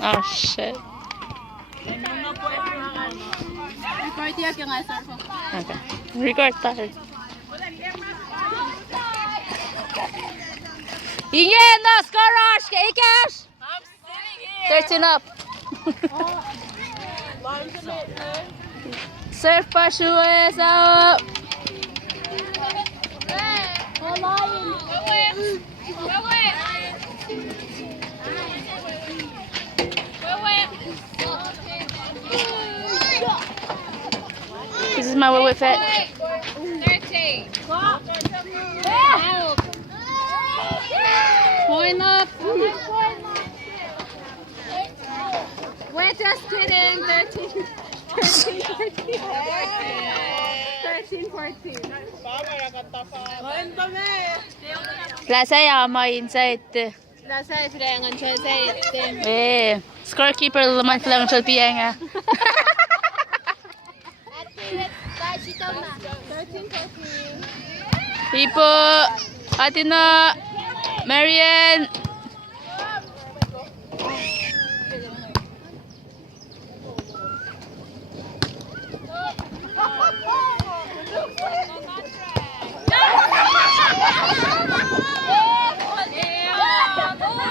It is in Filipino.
Oh, shit. Okay. Record tayo. Ingen, no, scoreage! Ikash! I'm sitting here. 13 up. Surf pa shoes up. This is my way fit. 30. Help. Point up. We're just kidding. 13. 14. Läsä ja main saitte. Tässä ei fräängan se seitte. Scorekeeper lumat lang siya pianga. 13. People, Atina, Marian,